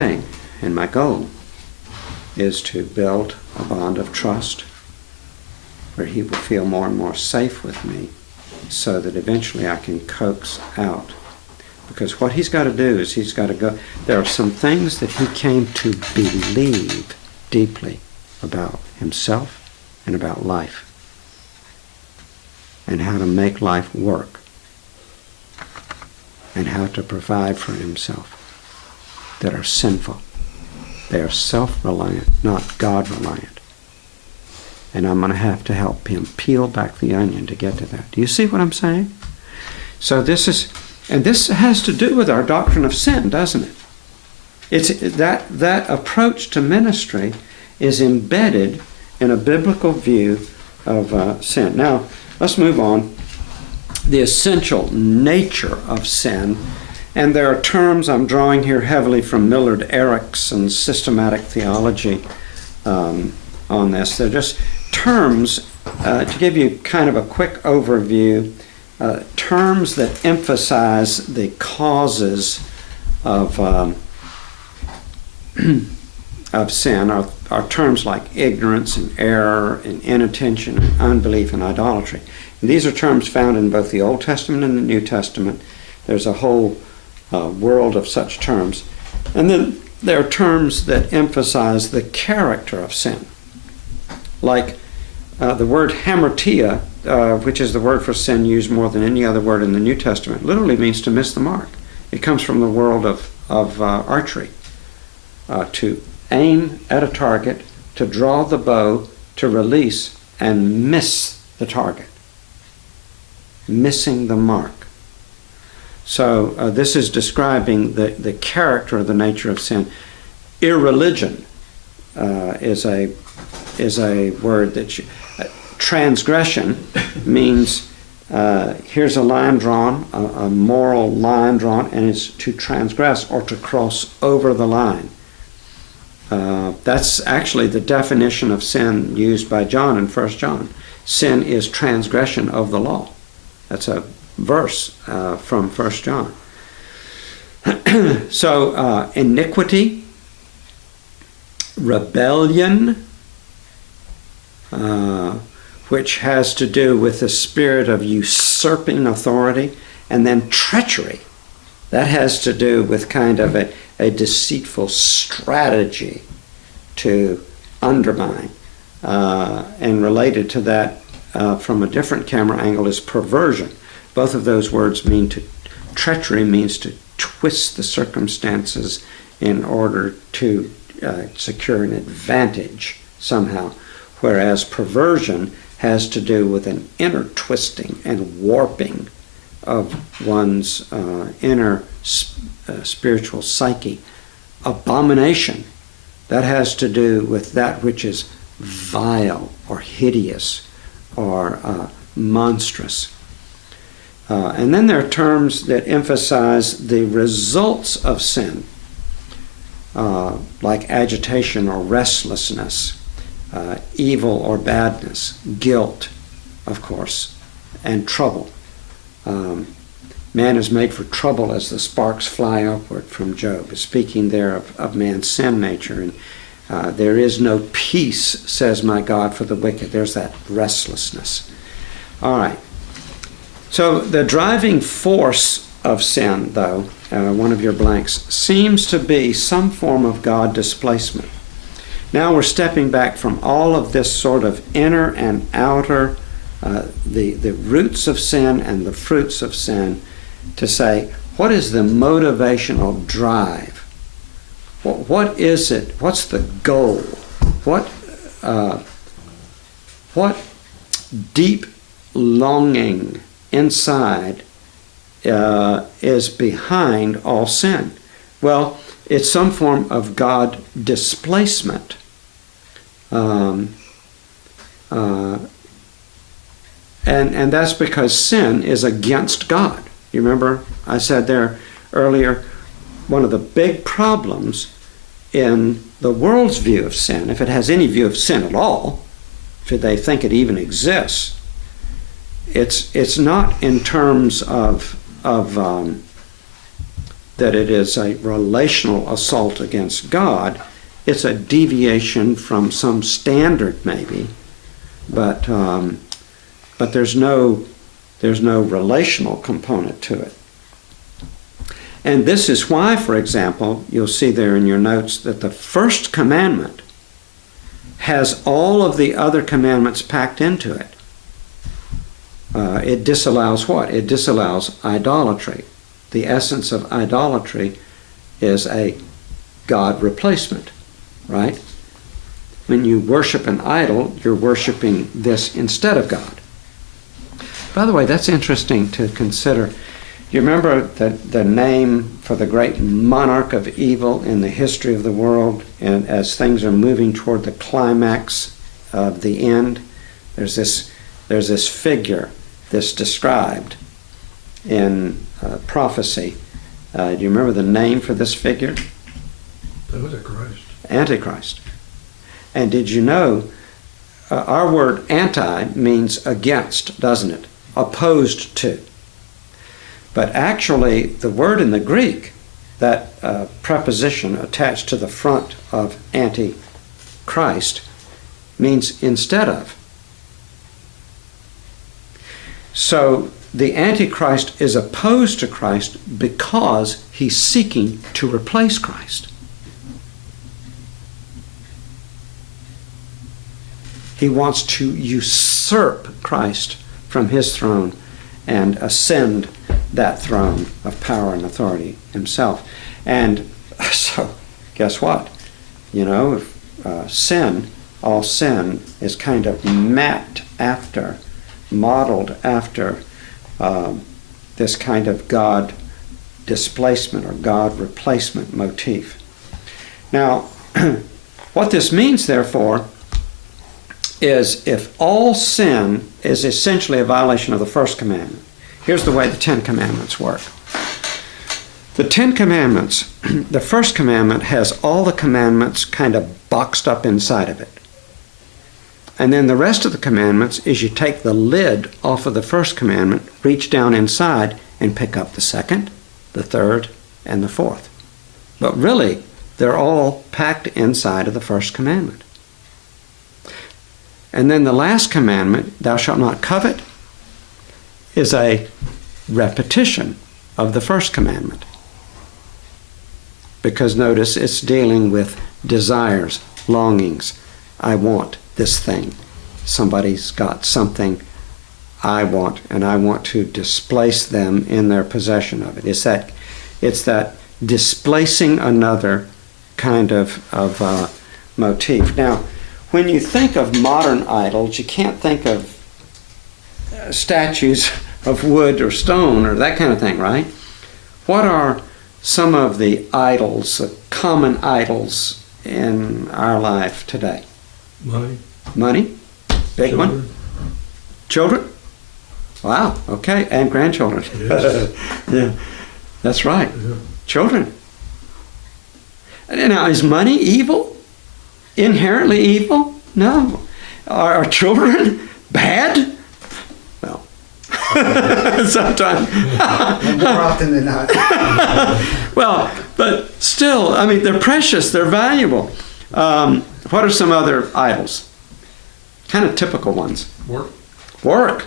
thing, and my goal is to build a bond of trust where he will feel more and more safe with me so that eventually I can coax out. Because what he's got to do is he's got to go, there are some things that he came to believe deeply about himself and about life and how to make life work and how to provide for himself that are sinful. They are self-reliant, not God-reliant. And I'm going to have to help him peel back the onion to get to that. Do you see what I'm saying? So this has to do with our doctrine of sin, doesn't it? It's that approach to ministry is embedded in a biblical view of sin. Now, let's move on. The essential nature of sin, and there are terms I'm drawing here heavily from Millard Erickson's systematic theology on this. They're just terms, to give you kind of a quick overview, terms that emphasize the causes of sin are terms like ignorance and error and inattention and unbelief and idolatry. And these are terms found in both the Old Testament and the New Testament. There's a whole world of such terms. And then there are terms that emphasize the character of sin. Like the word hamartia, which is the word for sin used more than any other word in the New Testament, literally means to miss the mark. It comes from the world of archery. To aim at a target, to draw the bow, to release, and miss the target. Missing the mark. So this is describing the character of the nature of sin. Irreligion is a word that transgression means here's a line drawn, a moral line drawn, and it's to transgress or to cross over the line. That's actually the definition of sin used by John in 1 John. Sin is transgression of the law. That's a verse from 1 John. So iniquity, rebellion, which has to do with the spirit of usurping authority, and then treachery. That has to do with kind of a deceitful strategy to undermine. And related to that from a different camera angle is perversion. Both of those words mean treachery means to twist the circumstances in order to secure an advantage somehow, whereas perversion has to do with an inner twisting and warping of one's inner spiritual psyche. Abomination, that has to do with that which is vile or hideous or monstrous. And then there are terms that emphasize the results of sin, like agitation or restlessness, evil or badness, guilt, of course, and trouble. Man is made for trouble as the sparks fly upward from Job. Speaking there of man's sin nature. And there is no peace, says my God, for the wicked. There's that restlessness. All right. So the driving force of sin, though, one of your blanks, seems to be some form of God displacement. Now we're stepping back from all of this sort of inner and outer, the roots of sin and the fruits of sin, to say, what is the motivational drive? What is it? What's the goal? What deep longing inside is behind all sin? Well, it's some form of God displacement. And that's because sin is against God. You remember I said there earlier, one of the big problems in the world's view of sin, if it has any view of sin at all, if they think it even exists, it's not in terms of that it is a relational assault against God. It's a deviation from some standard, maybe, but there's no relational component to it. And this is why, for example, you'll see there in your notes that the first commandment has all of the other commandments packed into it. It disallows what? It disallows idolatry. The essence of idolatry is a God replacement, right? When you worship an idol, you're worshiping this instead of God. By the way, that's interesting to consider. You remember the name for the great monarch of evil in the history of the world, and as things are moving toward the climax of the end, there's this figure that's described in prophecy. Do you remember the name for this figure? Antichrist. Antichrist. And did you know, our word anti means against, doesn't it? Opposed to. But actually, the word in the Greek, that preposition attached to the front of antichrist, means instead of. So the Antichrist is opposed to Christ because he's seeking to replace Christ. He wants to usurp Christ from his throne and ascend that throne of power and authority himself. And so, guess what? You know, if, all sin is kind of modeled after this kind of God displacement or God replacement motif. Now, what this means, therefore, is if all sin is essentially a violation of the first commandment, here's the way the Ten Commandments work. The Ten Commandments, the first commandment has all the commandments kind of boxed up inside of it. And then the rest of the commandments is you take the lid off of the first commandment, reach down inside, and pick up the second, the third, and the fourth. But really, they're all packed inside of the first commandment. And then the last commandment, thou shalt not covet, is a repetition of the first commandment. Because notice, it's dealing with desires, longings. I want this thing. Somebody's got something I want, and I want to displace them in their possession of it. It's that displacing another kind of motif. Now, when you think of modern idols, you can't think of statues of wood or stone or that kind of thing, right? What are some of the idols, common idols in our life today? Money. Money? Big Children. one? Children? Wow, okay, and grandchildren. Yes. Yeah, that's right. Yeah. Children. And now, is money evil? Inherently evil? No. Are children bad? Well, sometimes. More often than not. Well, but still, I mean, they're precious, they're valuable. What are some other idols? Kind of typical ones. Work. Work,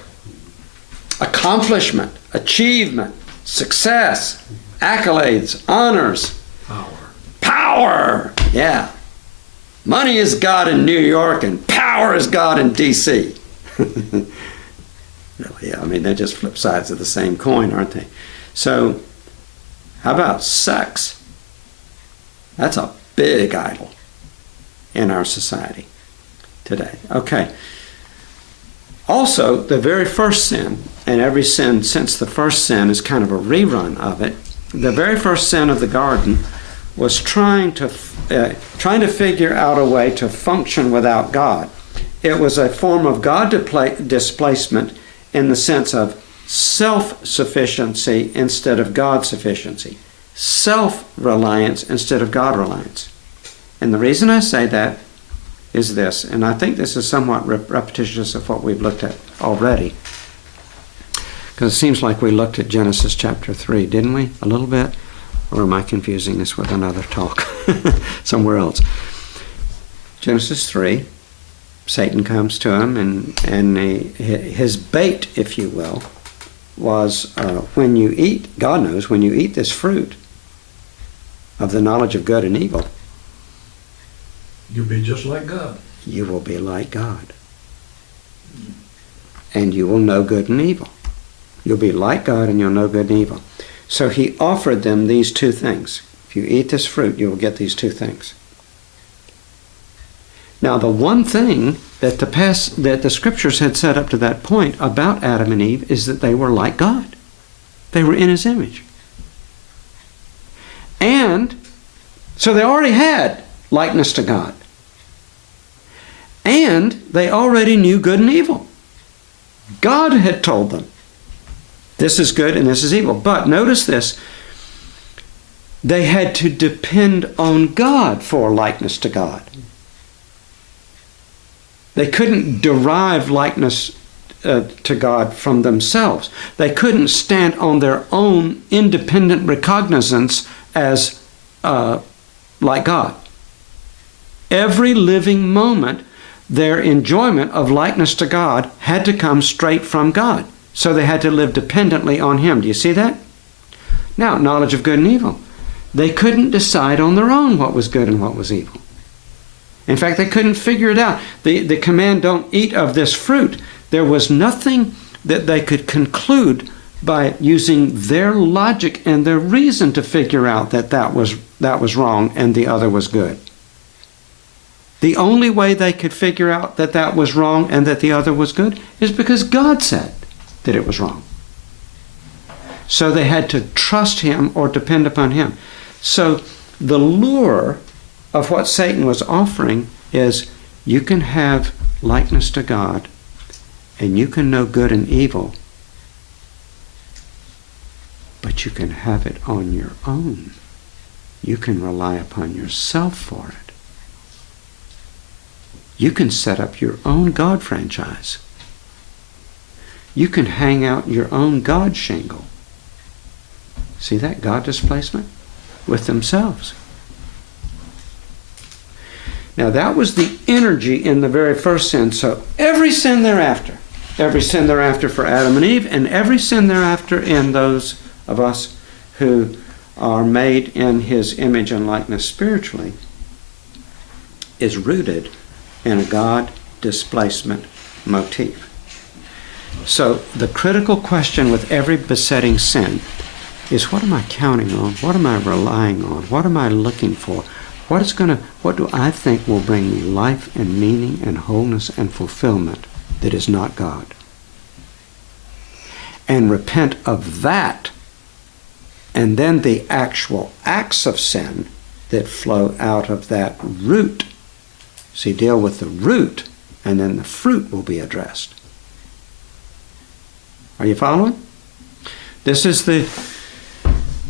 accomplishment, achievement, success, accolades, honors, power. Yeah. Money is God in New York and power is God in D.C. Really, yeah, I mean, they're just flip sides of the same coin, aren't they? So, how about sex? That's a big idol in our society today. Okay. Also, the very first sin, and every sin since the first sin is kind of a rerun of it, the very first sin of the garden was trying to figure out a way to function without God. It was a form of God displacement in the sense of self-sufficiency instead of God-sufficiency, self-reliance instead of God-reliance. And the reason I say that is this, and I think this is somewhat repetitious of what we've looked at already, because it seems like we looked at Genesis chapter 3, didn't we? A little bit. Or am I confusing this with another talk somewhere else? Genesis 3, Satan comes to him, and his bait, if you will, was when you eat, God knows, when you eat this fruit of the knowledge of good and evil, You'll be just like God. you will be like God. And you will know good and evil. You'll be like God and you'll know good and evil. So he offered them these two things. If you eat this fruit, you will get these two things. Now, the one thing that the scriptures had said up to that point about Adam and Eve is that they were like God. They were in his image. And so they already had likeness to God. And they already knew good and evil. God had told them, this is good and this is evil. But notice this, they had to depend on God for likeness to God. They couldn't derive likeness to God from themselves. They couldn't stand on their own independent recognizance as like God. Every living moment, their enjoyment of likeness to God had to come straight from God. So they had to live dependently on him. Do you see that? Now, knowledge of good and evil. They couldn't decide on their own what was good and what was evil. In fact, they couldn't figure it out. The command, don't eat of this fruit, there was nothing that they could conclude by using their logic and their reason to figure out that was wrong and the other was good. The only way they could figure out that was wrong and that the other was good is because God said that it was wrong. So they had to trust him or depend upon him. So the lure of what Satan was offering is you can have likeness to God and you can know good and evil, but you can have it on your own. You can rely upon yourself for it. You can set up your own God franchise. You can hang out your own God shingle. See that? God displacement with themselves. Now that was the energy in the very first sin. So every sin thereafter for Adam and Eve, and every sin thereafter in those of us who are made in his image and likeness spiritually, is rooted in a God displacement motif. So the critical question with every besetting sin is, what am I counting on? What am I relying on? What am I looking for? What do I think will bring me life and meaning and wholeness and fulfillment that is not God? And repent of that, and then the actual acts of sin that flow out of that root. See, deal with the root, and then the fruit will be addressed. Are you following? This is the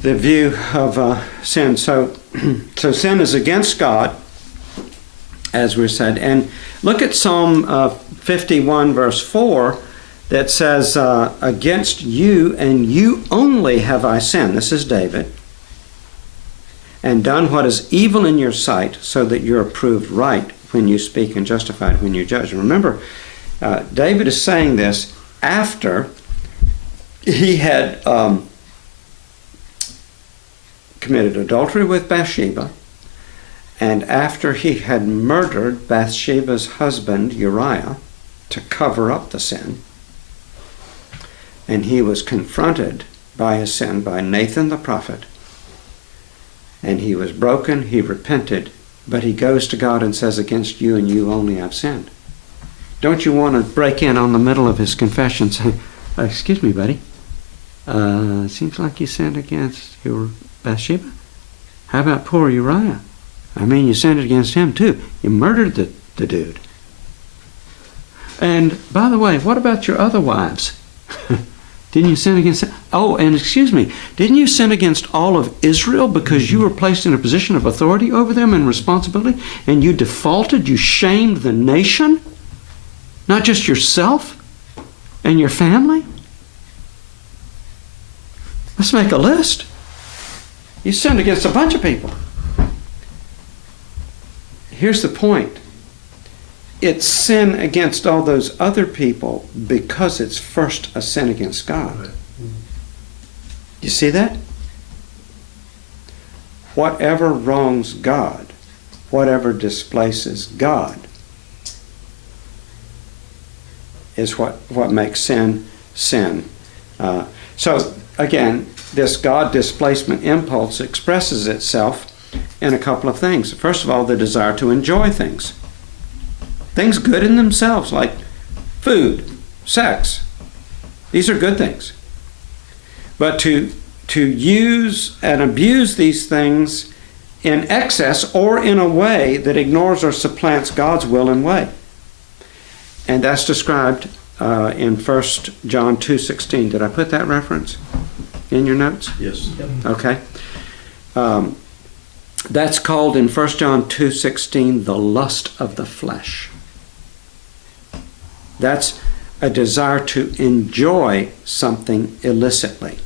view of sin. So sin is against God, as we said. And look at Psalm 51, verse 4, that says, against you and you only have I sinned. This is David. And done what is evil in your sight, so that you're proved right when you speak and justified when you judge. And remember, David is saying this after he had committed adultery with Bathsheba, and after he had murdered Bathsheba's husband Uriah to cover up the sin, and he was confronted by his sin by Nathan the prophet, and he was broken, he repented, but he goes to God and says, against you and you only I've sinned. Don't you want to break in on the middle of his confession and say, excuse me, buddy, seems like you sinned against your Bathsheba? How about poor Uriah? I mean, you sinned against him too. You murdered the dude. And by the way, what about your other wives? Didn't you sin against them? Oh, and excuse me, didn't you sin against all of Israel because you were placed in a position of authority over them and responsibility, and you defaulted, you shamed the nation, not just yourself and your family? Let's make a list. You sinned against a bunch of people. Here's the point. It's sin against all those other people because it's first a sin against God. Right. You see that? Whatever wrongs God, whatever displaces God, is what makes sin sin. So again, this God displacement impulse expresses itself in a couple of things. First of all, the desire to enjoy things. Things good in themselves, like food, sex. These are good things. But to use and abuse these things in excess or in a way that ignores or supplants God's will and way. And that's described in 1 John 2:16. Did I put that reference in your notes? Yes. Okay. That's called in 1 John 2:16 the lust of the flesh. That's a desire to enjoy something illicitly.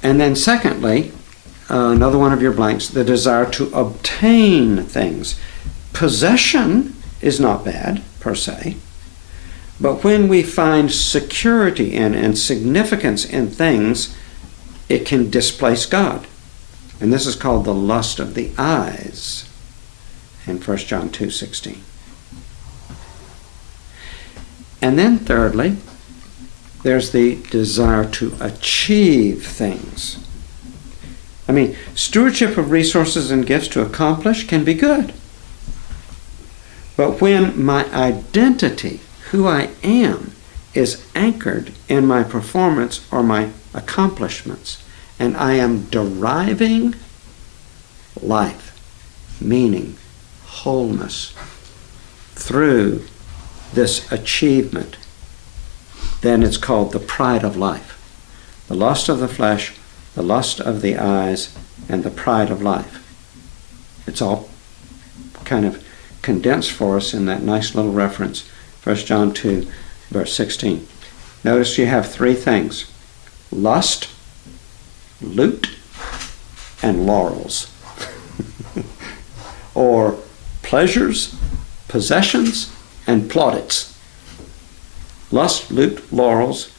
And then secondly, another one of your blanks, the desire to obtain things. Possession is not bad, per se. But when we find security in and significance in things, it can displace God. And this is called the lust of the eyes in 1 John 2:16. And then thirdly, there's the desire to achieve things. I mean, stewardship of resources and gifts to accomplish can be good. But when my identity, who I am, is anchored in my performance or my accomplishments, and I am deriving life, meaning, wholeness, through this achievement, then it's called the pride of life. The lust of the flesh, the lust of the eyes, and the pride of life. It's all kind of condensed for us in that nice little reference, 1 John 2, verse 16. Notice you have three things: lust, loot, and laurels. Or pleasures, possessions, and plaudits. Lust, loot, laurels,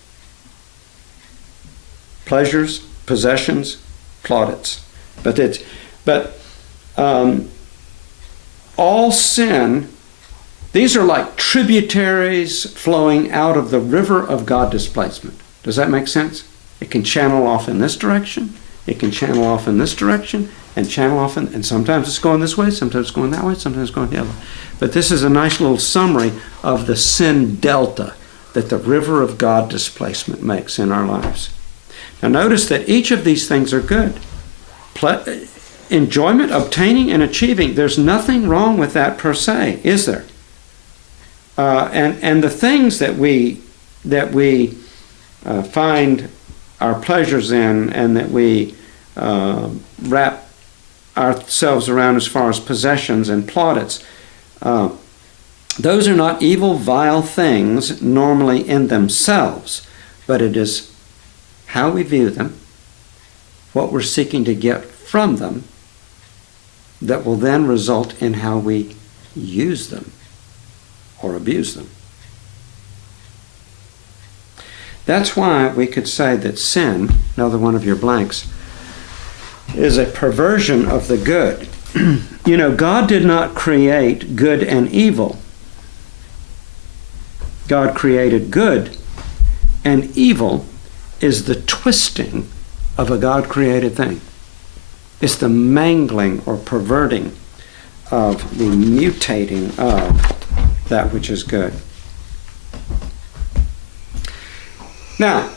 pleasures, possessions, plaudits. But all sin, these are like tributaries flowing out of the river of God displacement. Does that make sense? It can channel off in this direction, it can channel off in this direction, and channel off and sometimes it's going this way, sometimes it's going that way, sometimes it's going the other. But this is a nice little summary of the sin delta that the river of God displacement makes in our lives. Now notice that each of these things are good. Enjoyment, obtaining, and achieving, there's nothing wrong with that per se, is there? And the things that we find our pleasures in and that we wrap ourselves around as far as possessions and plaudits, those are not evil, vile things normally in themselves, but it is how we view them, what we're seeking to get from them, that will then result in how we use them or abuse them. That's why we could say that sin, another one of your blanks, is a perversion of the good. You know, God did not create good and evil. God created good, and evil is the twisting of a God-created thing. It's the mangling or perverting of the mutating of that which is good. Now,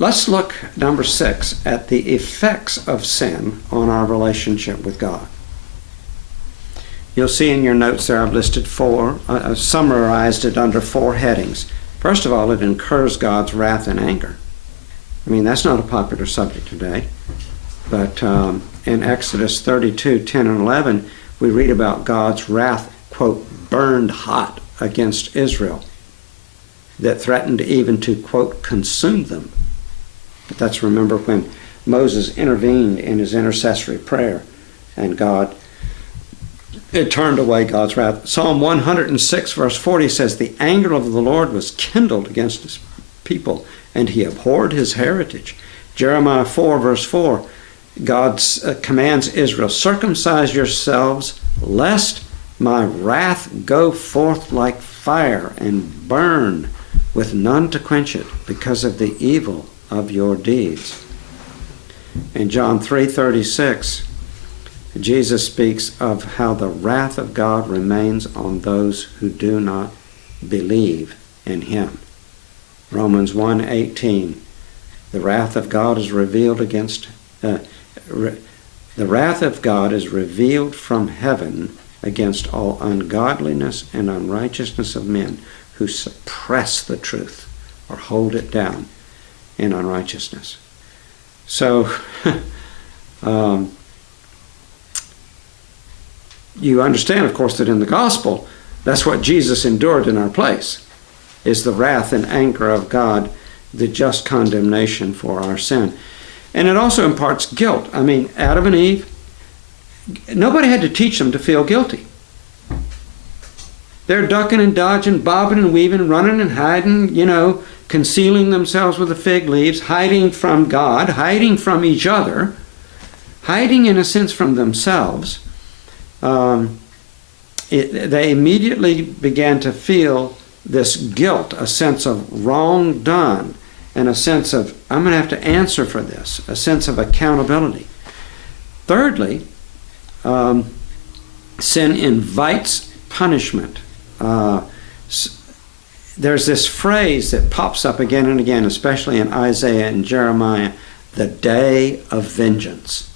let's look, number 6, at the effects of sin on our relationship with God. You'll see in your notes there I've listed 4, summarized it under 4 headings. First of all, it incurs God's wrath and anger. I mean, that's not a popular subject today. But in Exodus 32, 10 and 11, we read about God's wrath, quote, burned hot against Israel, that threatened even to, quote, consume them. But that's, remember, when Moses intervened in his intercessory prayer, and it turned away God's wrath. Psalm 106 verse 40 says, "The anger of the Lord was kindled against his people, and he abhorred his heritage." Jeremiah 4 verse 4, God commands Israel, "Circumcise yourselves, lest my wrath go forth like fire and burn with none to quench it, because of the evil of your deeds." In John 3:36, Jesus speaks of how the wrath of God remains on those who do not believe in him. Romans 1:18, the wrath of God is revealed from heaven against all ungodliness and unrighteousness of men who suppress the truth or hold it down in unrighteousness. So, you understand, of course, that in the gospel, that's what Jesus endured in our place, is the wrath and anger of God, the just condemnation for our sin. And it also imparts guilt. I mean, Adam and Eve, nobody had to teach them to feel guilty. They're ducking and dodging, bobbing and weaving, running and hiding, concealing themselves with the fig leaves, hiding from God, hiding from each other, hiding in a sense from themselves. They immediately began to feel this guilt, a sense of wrong done, and a sense of, I'm going to have to answer for this, a sense of accountability. Thirdly, sin invites punishment. There's this phrase that pops up again and again, especially in Isaiah and Jeremiah, the day of vengeance.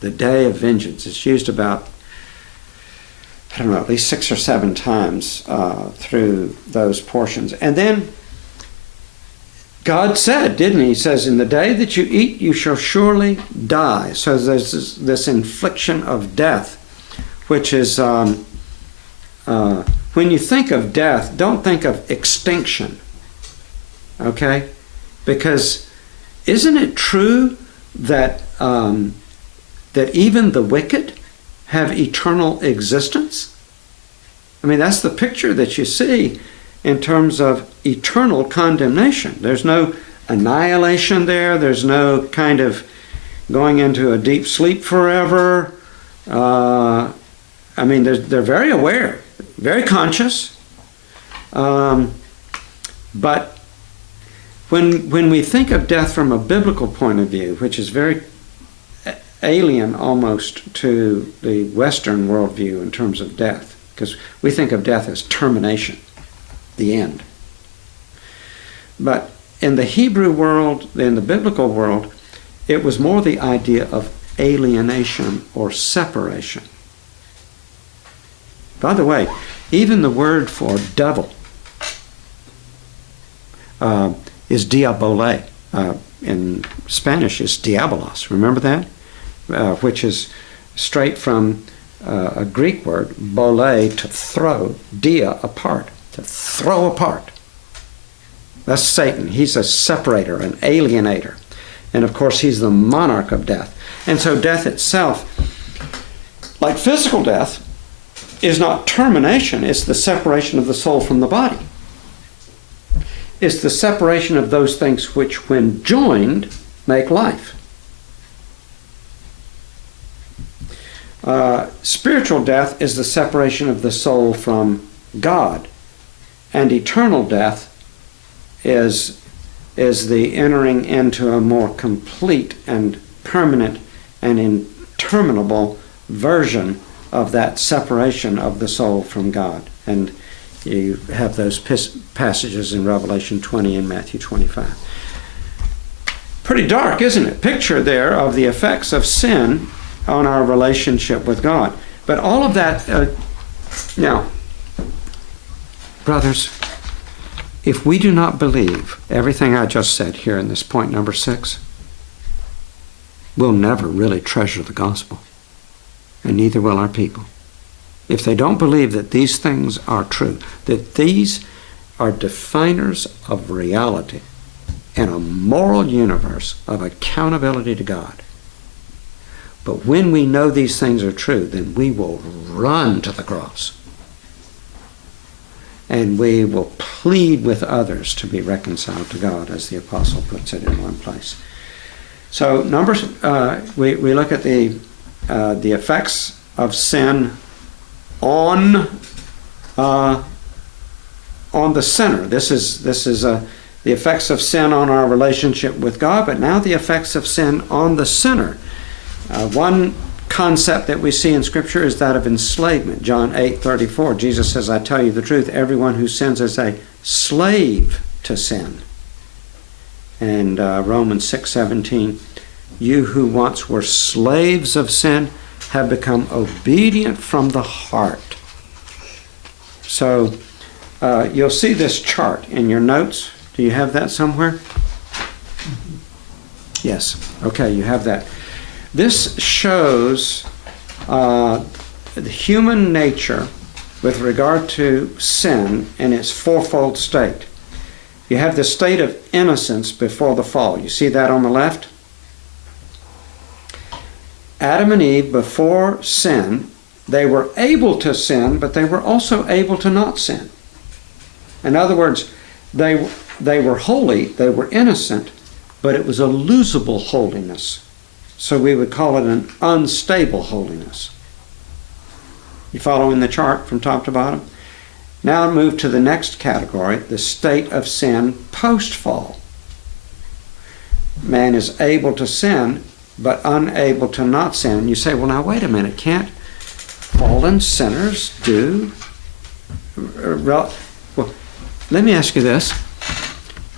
The day of vengeance. It's used about, at least 6 or 7 times through those portions. And then God said, didn't he? He says, "In the day that you eat, you shall surely die." So there's this infliction of death, which is, when you think of death, don't think of extinction. Okay? Because isn't it true that that even the wicked have eternal existence? I mean, that's the picture that you see in terms of eternal condemnation. There's no annihilation there. There's no kind of going into a deep sleep forever. They're very aware, very conscious. But when we think of death from a biblical point of view, which is very alien almost to the Western worldview in terms of death, because we think of death as termination, the end. But in the Hebrew world, in the biblical world, it was more the idea of alienation or separation. By the way, even the word for devil is diabole. In Spanish is diabolos. Remember that? Which is straight from a Greek word, bole, to throw, dia, apart, to throw apart. That's Satan. He's a separator, an alienator. And of course, he's the monarch of death. And so death itself, like physical death, is not termination. It's the separation of the soul from the body. It's the separation of those things which, when joined, make life. Spiritual death is the separation of the soul from God. And eternal death is the entering into a more complete and permanent and interminable version of that separation of the soul from God. And you have those passages in Revelation 20 and Matthew 25. Pretty dark, isn't it? Picture there of the effects of sin on our relationship with God. But all of that, now, brothers, if we do not believe everything I just said here in this point number 6, we'll never really treasure the gospel. And neither will our people. If they don't believe that these things are true, that these are definers of reality, in a moral universe of accountability to God. But when we know these things are true, then we will run to the cross. And we will plead with others to be reconciled to God, as the apostle puts it in one place. So we look at the effects of sin on the sinner. This is the effects of sin on our relationship with God, but now the effects of sin on the sinner. One concept that we see in Scripture is that of enslavement. John 8:34, Jesus says, I tell you the truth, everyone who sins is a slave to sin. And Romans 6:17, you who once were slaves of sin have become obedient from the heart. So you'll see this chart in your notes. Do you have that somewhere? Yes. Okay, you have that. This shows the human nature with regard to sin in its fourfold state. You have the state of innocence before the fall. You see that on the left? Adam and Eve, before sin, they were able to sin, but they were also able to not sin. In other words, they were holy, they were innocent, but it was a losable holiness. So we would call it an unstable holiness. You following the chart from top to bottom? Now move to the next category, the state of sin post-fall. Man is able to sin, but unable to not sin. You say, well, now wait a minute, can't fallen sinners do? Well, let me ask you this.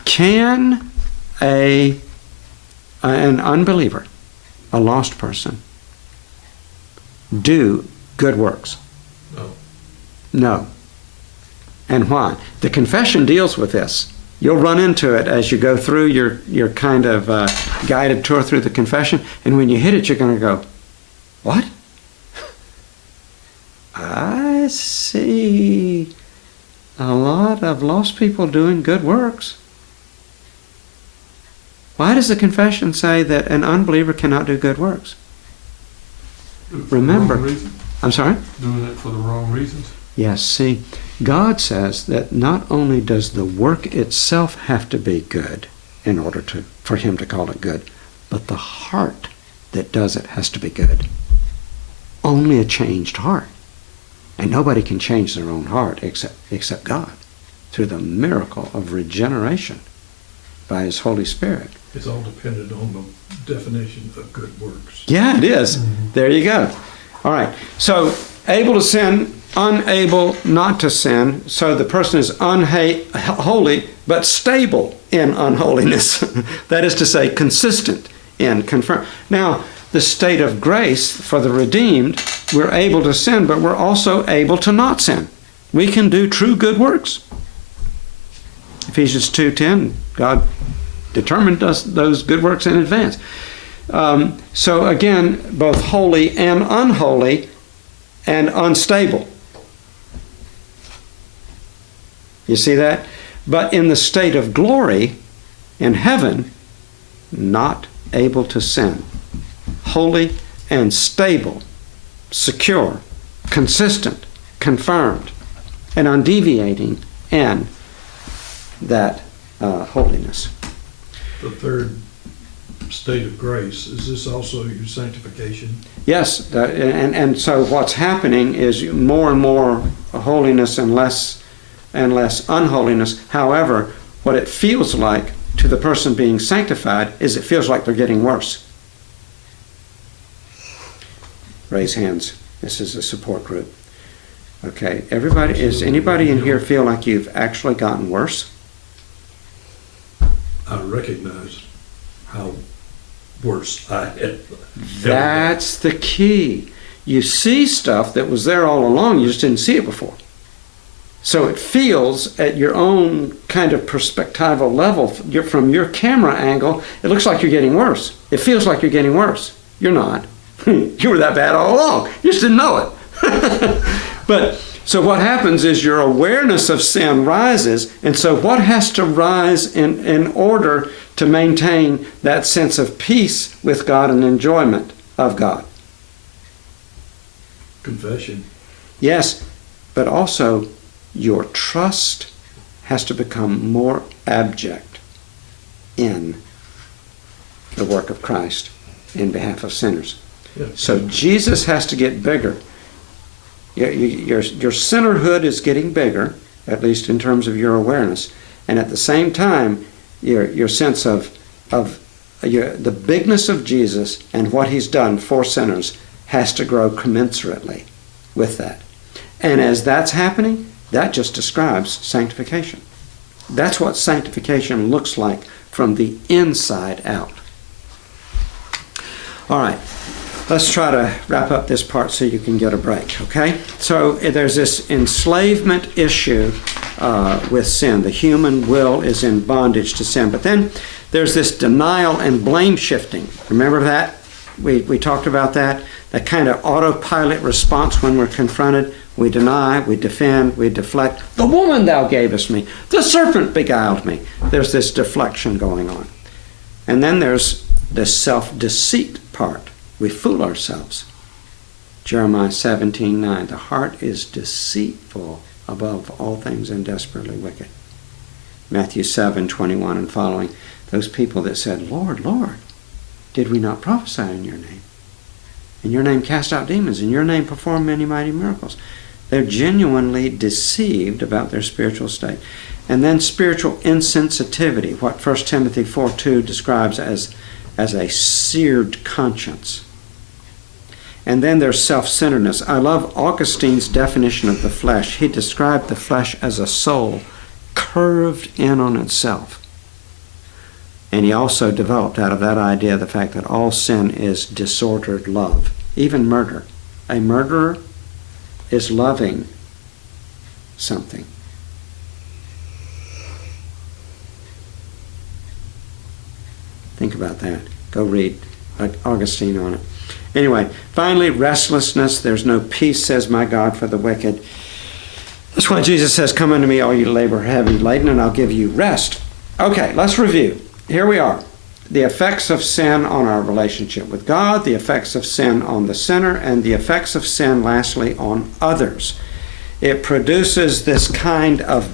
Can an unbeliever, a lost person, do good works? No. No. And why? The confession deals with this. You'll run into it as you go through your kind of guided tour through the confession, and when you hit it, you're going to go, what? I see a lot of lost people doing good works. Why does the confession say that an unbeliever cannot do good works? Remember, I'm sorry? Doing it for the wrong reasons? Yes, see, God says that not only does the work itself have to be good in order for him to call it good, but the heart that does it has to be good. Only a changed heart. And nobody can change their own heart except God through the miracle of regeneration by his Holy Spirit. It's all dependent on the definition of good works. Yeah, it is. Mm-hmm. There you go. All right. So, able to sin, unable not to sin. So the person is unholy, but stable in unholiness. That is to say, consistent in confirm. Now, the state of grace for the redeemed, we're able to sin, but we're also able to not sin. We can do true good works. Ephesians 2:10, God determined us those good works in advance. So again, both holy and unholy and unstable. You see that? But in the state of glory, in heaven, not able to sin. Holy and stable, secure, consistent, confirmed, and undeviating in that holiness. The third state of grace, is this also your sanctification? Yes, and so what's happening is more and more holiness and less unholiness. However, what it feels like to the person being sanctified is it feels like they're getting worse. Raise hands. This is a support group. Okay, everybody, is anybody in here feel like you've actually gotten worse? I recognize how worse I had. That's the key. You see stuff that was there all along, you just didn't see it before. So it feels at your own kind of perspectival level, from your camera angle, it looks like you're getting worse. It feels like you're getting worse. You're not. You were that bad all along. You just didn't know it. But So what happens is your awareness of sin rises, and so what has to rise in order to maintain that sense of peace with God and enjoyment of God? Confession. Yes, but also your trust has to become more abject in the work of Christ in behalf of sinners. Yeah. So Jesus has to get bigger. Your sinnerhood is getting bigger, at least in terms of your awareness, and at the same time, your sense of the bigness of Jesus and what he's done for sinners has to grow commensurately with that. And as that's happening, that just describes sanctification. That's what sanctification looks like from the inside out. All right. Let's try to wrap up this part so you can get a break, okay? So there's this enslavement issue with sin. The human will is in bondage to sin. But then there's this denial and blame shifting. Remember that? We talked about that. That kind of autopilot response when we're confronted. We deny, we defend, we deflect. The woman thou gavest me. The serpent beguiled me. There's this deflection going on. And then there's the self-deceit part. We fool ourselves. Jeremiah 17:9. The heart is deceitful above all things and desperately wicked. Matthew 7:21 and following. Those people that said, Lord, Lord, did we not prophesy in your name? In your name cast out demons. In your name perform many mighty miracles. They're genuinely deceived about their spiritual state. And then spiritual insensitivity, what 1 Timothy 4:2 describes as a seared conscience. And then there's self-centeredness. I love Augustine's definition of the flesh. He described the flesh as a soul curved in on itself. And he also developed out of that idea the fact that all sin is disordered love, even murder. A murderer is loving something. Think about that. Go read Augustine on it. Anyway, finally, restlessness. There's no peace, says my God, for the wicked. That's why Jesus says, come unto me, all you labor heavy laden, and I'll give you rest. Okay, let's review. Here we are. The effects of sin on our relationship with God, the effects of sin on the sinner, and the effects of sin, lastly, on others. It produces this kind of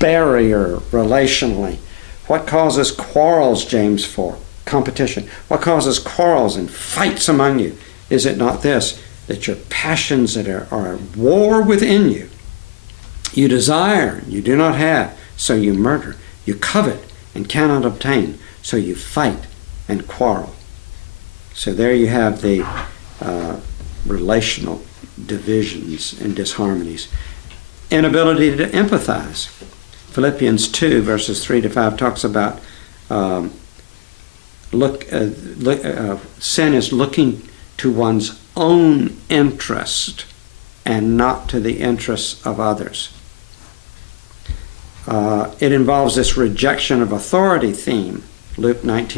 barrier relationally. What causes quarrels, James 4? Competition. What causes quarrels and fights among you? Is it not this, that your passions that are at war within you? You desire, you do not have, so you murder. You covet and cannot obtain, so you fight and quarrel. So there you have the relational divisions and disharmonies. Inability to empathize. Philippians 2, verses 3 to 5 talks about sin is looking to one's own interest and not to the interests of others. It involves this rejection of authority theme. Luke 19